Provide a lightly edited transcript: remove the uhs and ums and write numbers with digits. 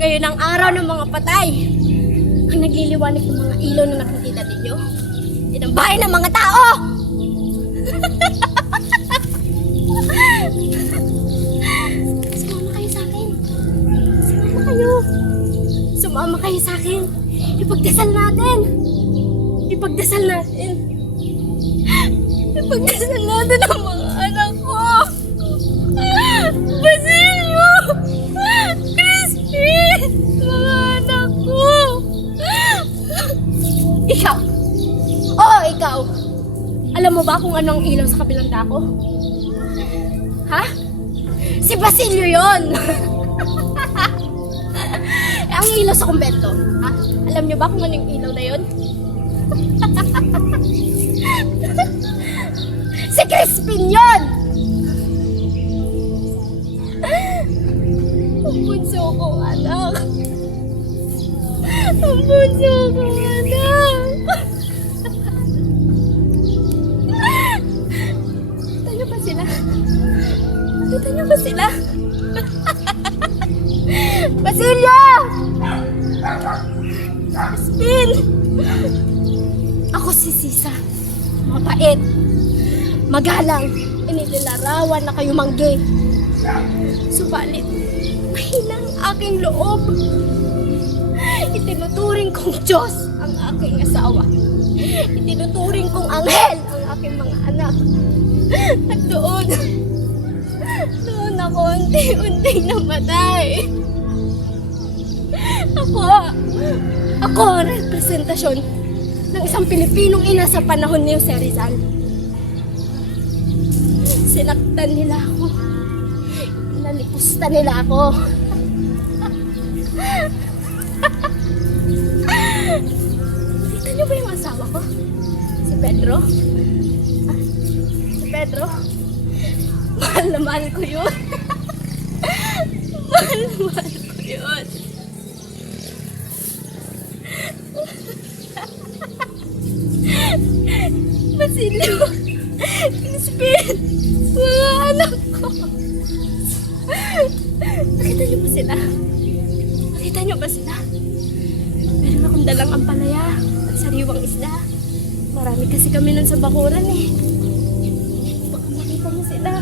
Ngayon ang araw ng mga patay. Ang nagliliwanag ng mga ilaw na nakikita ninyo. Yan ang bahay ng mga tao! Sumama kayo sa akin. Sumama kayo. Sumama kayo sa akin. Ipagdasal natin. Ipagdasal natin. Ipagdasal natin ang mga anak ko. Basilio! Crispin! Mga anak ko! Ikaw! Oo, ikaw! Alam mo ba kung anong ilaw sa kabilang dako? Ha? Si Basilio yon! Ang ilaw sa kumbento, ha? Alam niyo ba kung anong ilaw na yon? Si Crispin yon! Ang bunso kong anak! Ang bunso kong anak! Nakita niyo ba sila? Nakita niyo ba sila? Basilio! Crispin! Ako si Sisa. Mabait. Magalang. Inilalarawan na kayo mangge. Subalit, mahina ang aking loob. Itinuturing kong Diyos ang aking asawa. Itinuturing kong anghel ang aking mga anak. At doon ako unti-unti namatay. Ako ang representasyon ng isang Pilipinong ina sa panahon ni Jose Rizal. Sinaktan nila ako. Nalipusta nila ako. Nakita niyo ba yung asawa ko? Si Pedro? Si Pedro? Mahal na mahal ko yun. Mahal na mahal ko yun. Basilio! Crispin! Mga anak ko! Nakita niyo ba sila? Nakita niyo ba sila? Meron akong dalang ampalaya at sariwang isda. Marami kasi kami nun sa bakuran eh. Baka makita niyo sila.